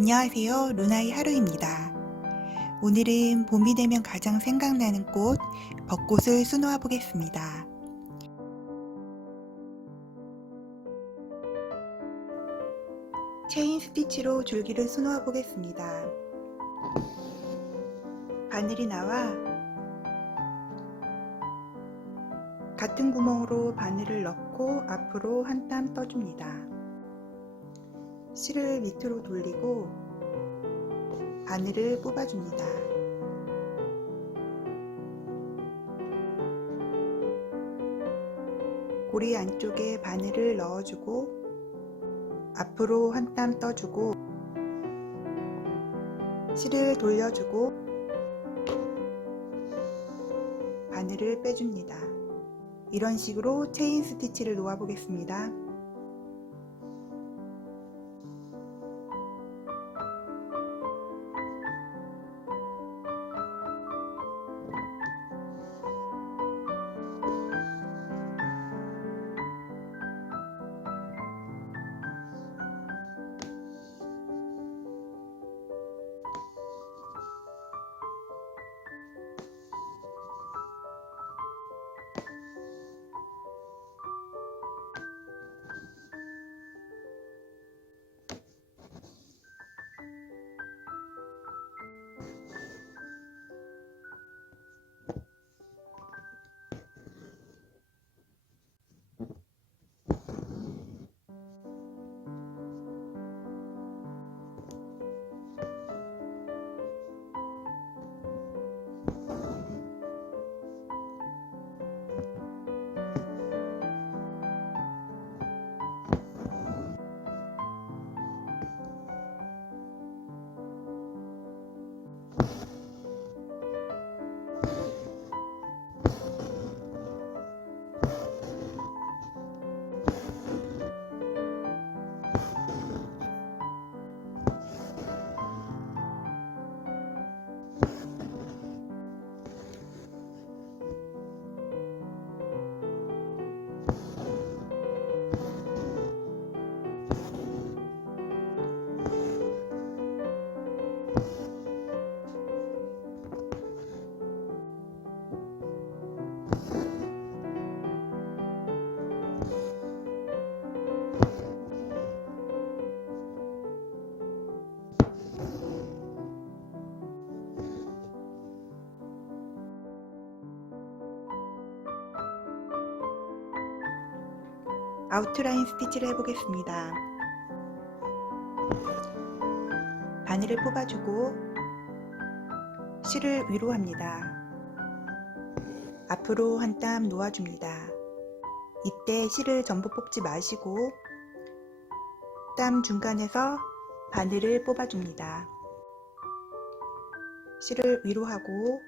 안녕하세요. 루나의 하루입니다. 오늘은 봄이 되면 가장 생각나는 꽃, 벚꽃을 수놓아 보겠습니다. 체인 스티치로 줄기를 수놓아 보겠습니다. 바늘이 나와 같은 구멍으로 바늘을 넣고 앞으로 한 땀 떠줍니다. 실을 밑으로 돌리고 바늘을 뽑아줍니다. 고리 안쪽에 바늘을 넣어주고 앞으로 한 땀 떠주고 실을 돌려주고 바늘을 빼줍니다. 이런 식으로 체인 스티치를 놓아 보겠습니다. 아웃라인 스티치를 해보겠습니다. 바늘을 뽑아주고 실을 위로 합니다. 앞으로 한 땀 놓아줍니다. 이때 실을 전부 뽑지 마시고 땀 중간에서 바늘을 뽑아줍니다. 실을 위로 하고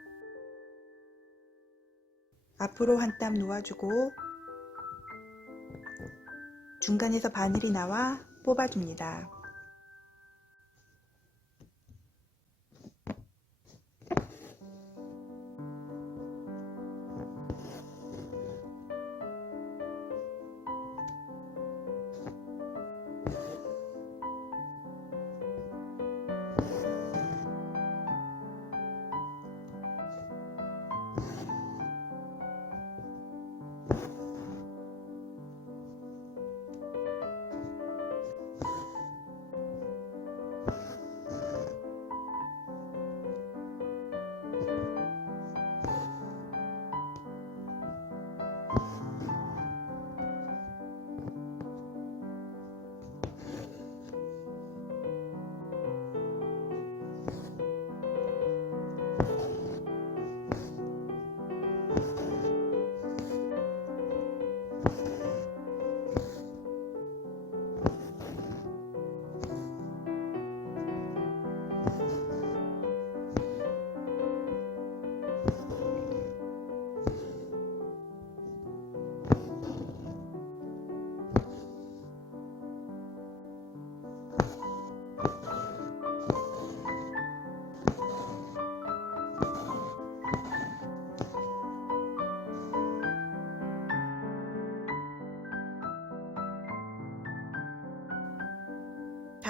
앞으로 한 땀 놓아주고 중간에서 바늘이 나와 뽑아줍니다.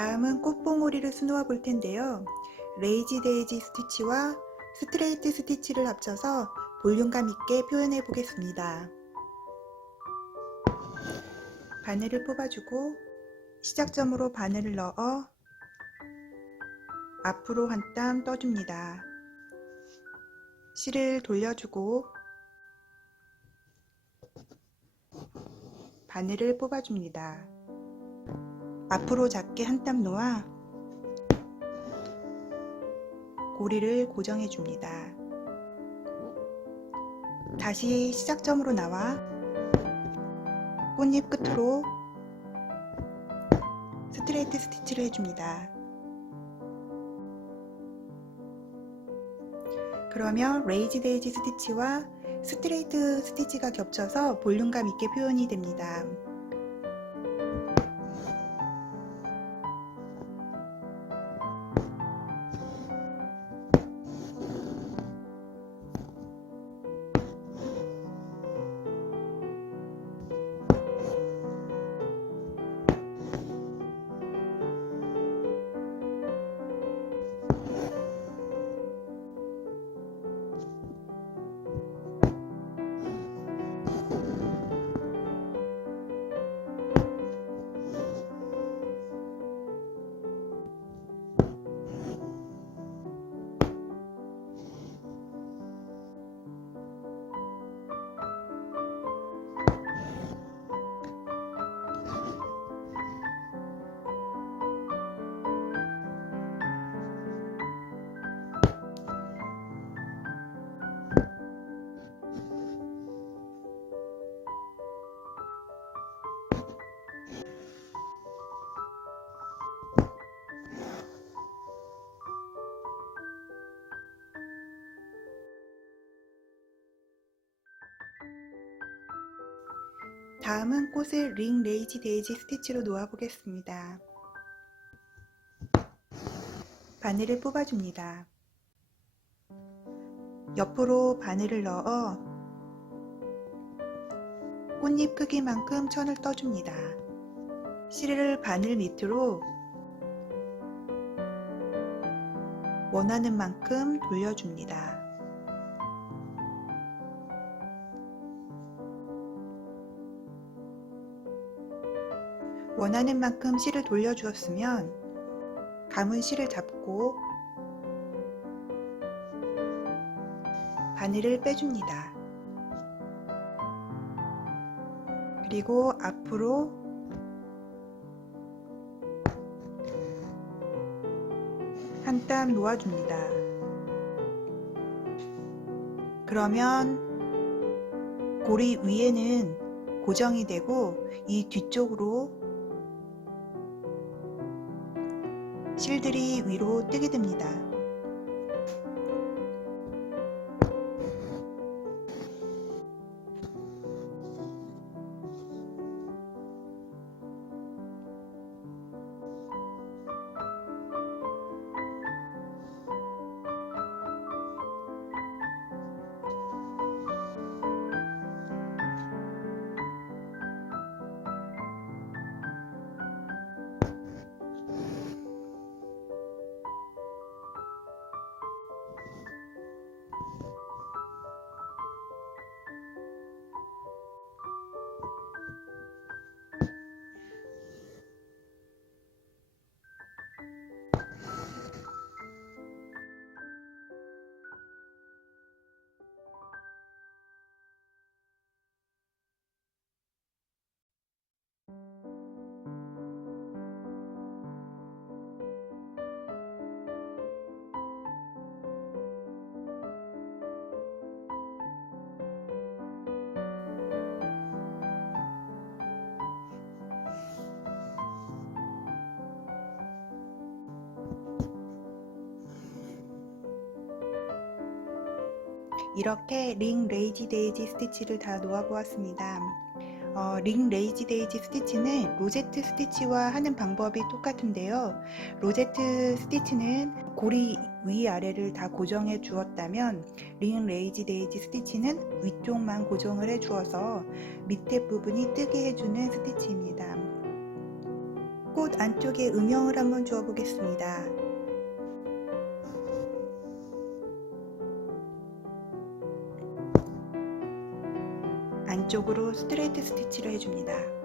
다음은 꽃봉오리를 수놓아 볼 텐데요. 레이지 데이지 스티치와 스트레이트 스티치를 합쳐서 볼륨감 있게 표현해 보겠습니다. 바늘을 뽑아주고 시작점으로 바늘을 넣어 앞으로 한 땀 떠줍니다. 실을 돌려주고 바늘을 뽑아줍니다. 앞으로 작게 한 땀 놓아 고리를 고정해 줍니다. 다시 시작점으로 나와 꽃잎 끝으로 스트레이트 스티치를 해줍니다. 그러면 레이지 데이지 스티치와 스트레이트 스티치가 겹쳐서 볼륨감 있게 표현이 됩니다. 다음은 꽃을 링 레이지 데이지 스티치로 놓아 보겠습니다. 바늘을 뽑아줍니다. 옆으로 바늘을 넣어 꽃잎 크기만큼 천을 떠줍니다. 실을 바늘 밑으로 원하는 만큼 돌려줍니다. 원하는 만큼 실을 돌려주었으면 감은 실을 잡고 바늘을 빼줍니다. 그리고 앞으로 한 땀 놓아줍니다. 그러면 고리 위에는 고정이 되고 이 뒤쪽으로 실들이 위로 뜨게 됩니다. 이렇게 링 레이지 데이지 스티치를 다 놓아 보았습니다. 링 레이지 데이지 스티치는 로제트 스티치와 하는 방법이 똑같은데요. 로제트 스티치는 고리 위아래를 다 고정해 주었다면 링 레이지 데이지 스티치는 위쪽만 고정을 해 주어서 밑에 부분이 뜨게 해주는 스티치입니다. 꽃 안쪽에 음영을 한번 주어 보겠습니다. 안쪽으로 스트레이트 스티치를 해줍니다.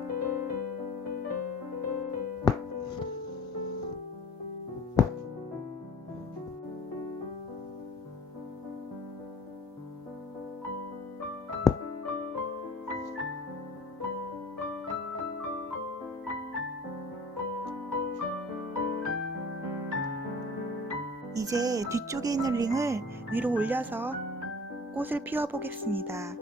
이제 뒤쪽에 있는 링을 위로 올려서 꽃을 피워 보겠습니다.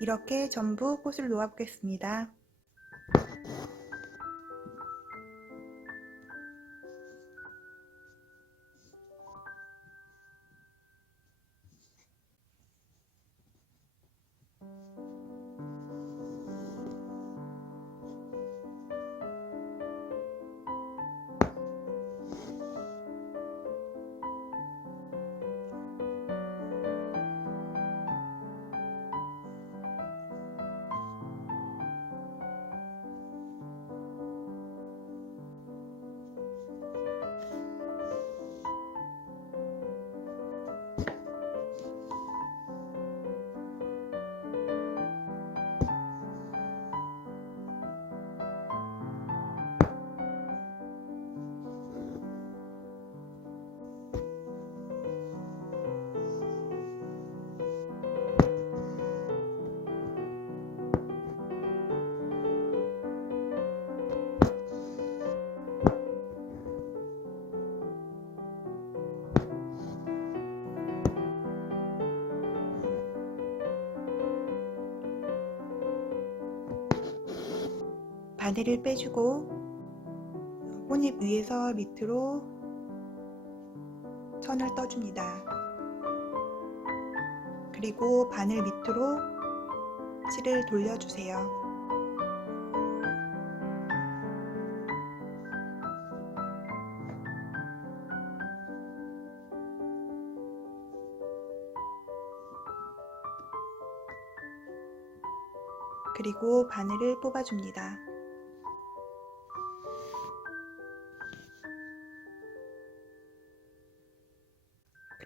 이렇게 전부 꽃을 놓아 보겠습니다. 바늘을 빼주고 꽃잎 위에서 밑으로 선을 떠줍니다. 그리고 바늘 밑으로 실을 돌려주세요. 그리고 바늘을 뽑아줍니다.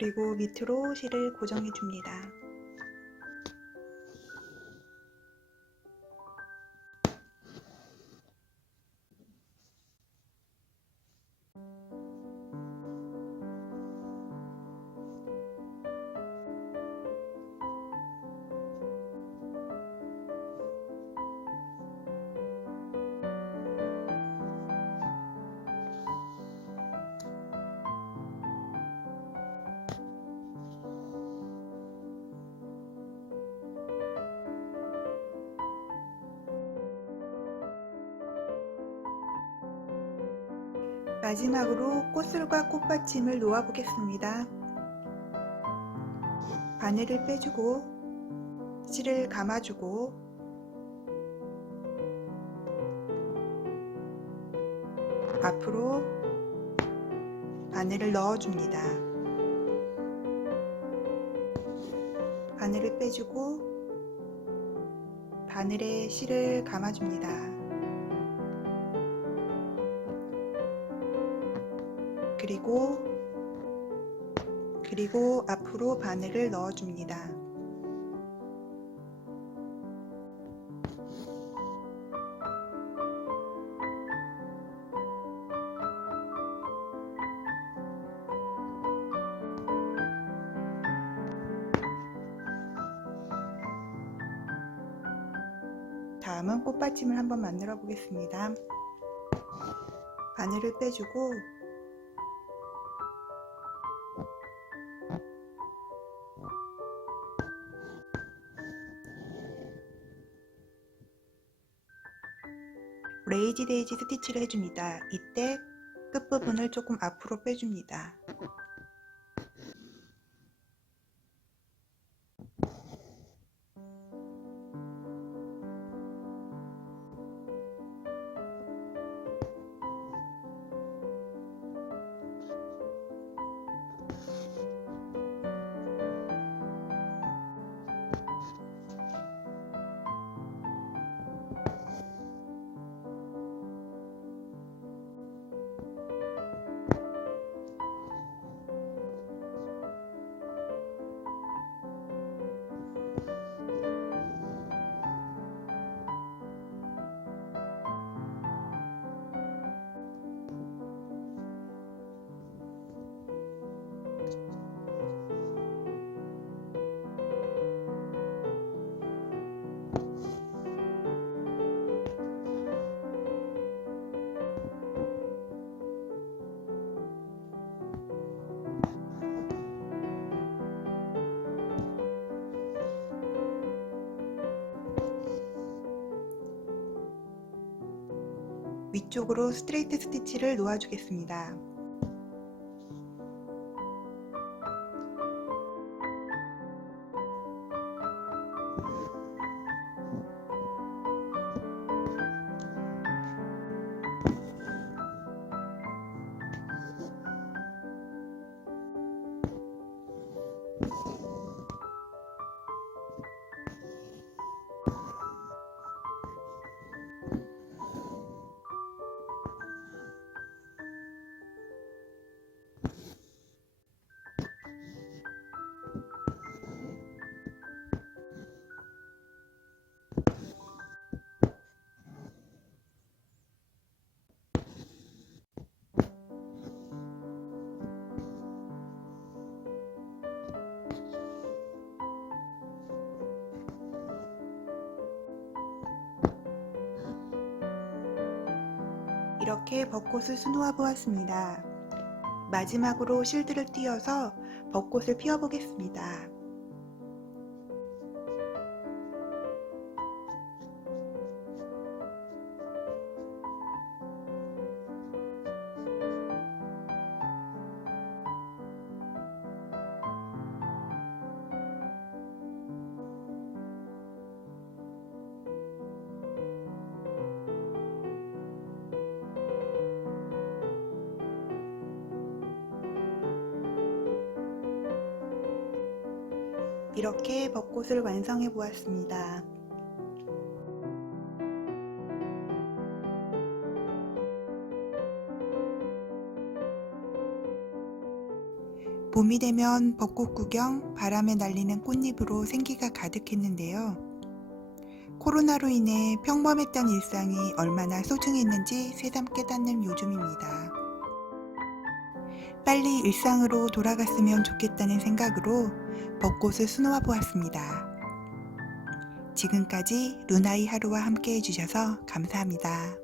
그리고 밑으로 실을 고정해 줍니다. 마지막으로 꽃술과 꽃받침을 놓아 보겠습니다. 바늘을 빼주고 실을 감아주고 앞으로 바늘을 넣어줍니다. 바늘을 빼주고 바늘에 실을 감아줍니다. 그리고 앞으로 바늘을 넣어줍니다. 다음은 꽃받침을 한번 만들어 보겠습니다. 바늘을 빼주고 레이지 데이지 스티치를 해줍니다. 이때 끝부분을 조금 앞으로 빼줍니다. 위쪽으로 스트레이트 스티치를 놓아주겠습니다. 이렇게 벚꽃을 수놓아 보았습니다. 마지막으로 실드를 띄어서 벚꽃을 피워보겠습니다. 이렇게 벚꽃을 완성해 보았습니다. 봄이 되면 벚꽃 구경, 바람에 날리는 꽃잎으로 생기가 가득했는데요. 코로나로 인해 평범했던 일상이 얼마나 소중했는지 새삼 깨닫는 요즘입니다. 빨리 일상으로 돌아갔으면 좋겠다는 생각으로 벚꽃을 수놓아 보았습니다. 지금까지 루나의 하루와 함께 해주셔서 감사합니다.